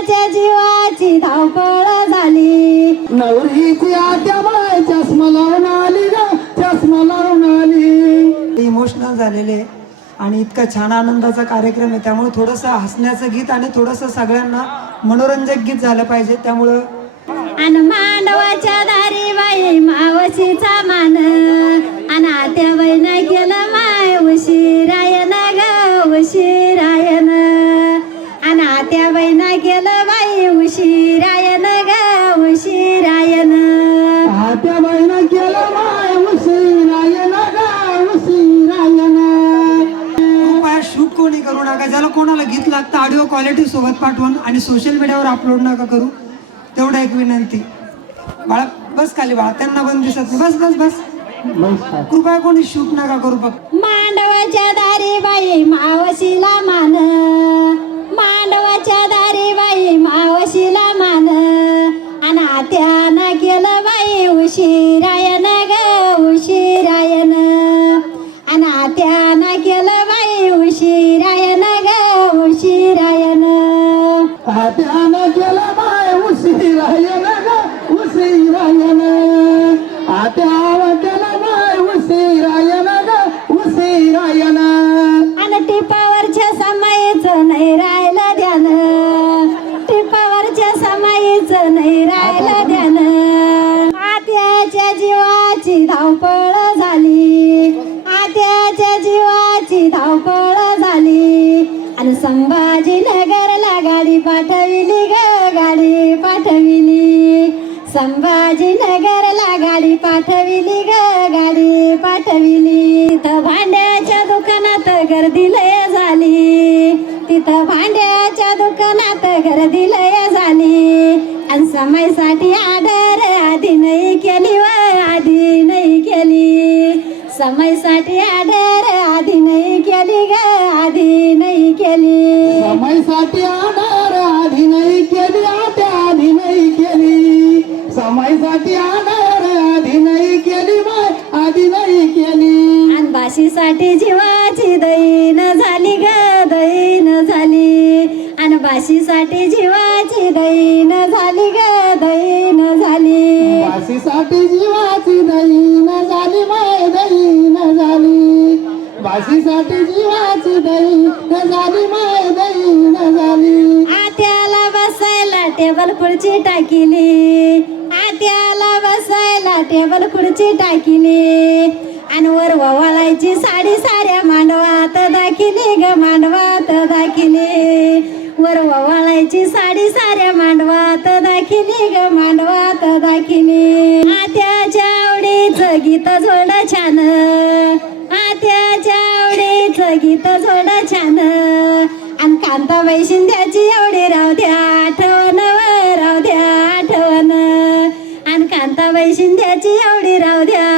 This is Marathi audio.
आत्याच्या जीवाची धावपळ झाली. नवरीची बाय चष्मा लावून आली ग चष्मा लावून आली. इमोशनल झालेले आणि इतका छान आनंदाचा कार्यक्रम आहे. त्यामुळे थोडंसं हसण्याचं गीत आणि थोडंसं सगळ्यांना मनोरंजक गीत झालं पाहिजे. त्यामुळं अन मांडवाच्या आत्या बाईना केलं बाई उशिरायन ग उशिरायन. आत्या बाईनं केलं माय उशिरायन ग उशिरायन. शूट कोणी करू नका. ज्याला कोणाला गीत लागतं ऑडिओ क्वालिटी सोबत पाठवून आणि सोशल मीडियावर अपलोड नका करू. तेवढं एक विनंती. बाळा बस खाली बाळा. त्यांना पण दिसत नाही. बस बस बस. कृपया कोणी शूट नका करू फक्त. मांडवाच्या दारी बाई मावशीला मान. अन केलं बाई उशिरायन ग उशिरायन. अन आत्यानं केलं बाई उशिरायन ग उशिरायन. आत्यानं केलं बाई उशिरायन ग उशिरायन. आत्यानं संभाजीनगरला गाडी पाठविली ग गाडी पाठविली. संभाजीनगरला गाडी पाठविली ग गाडी पाठविली. तिथं भांड्याच्या दुकानात गर्दी लय झाली. तिथं भांड्याच्या दुकानात गर्दी लय झाली. आणि समयसाठी आदर आधी नाही केली व आधी नाही केली. समयसाठी समयसाठी आधार आधी नाही केली आत्या आधी नाही केली. समयसाठी आधार आधी नाही केली माय आधी नाही केली. आणि बाशीसाठी जीवाची दैन झाली ग दैन झाली. आणि बाशीसाठी जीवाची दैन झाली ग दैन झाली. भाषेसाठी जीवाची भाषेसाठी जीवाची दहीन झाली माय दहीन झाली. आत्याला बसायला टेबल खुर्ची टाकिली. आत्याला बसायला टेबल खुर्ची टाकिली. आणि वर ववाळायची साडी साऱ्या मांडवात दाखिली ग मांडवात दाखिली. वर ववाळायची साडी साऱ्या मांडवात दाखिली ग मांडवात दाखिली. आत्याच्या आवडीचं गीत झोड छान. गीत झोड छान आणि कांताबाई शिंद्याची एवढी राहू द्या आठवण राहू द्या आठवण. आणि कांताबाई शिंद्याची एवढी राहू द्या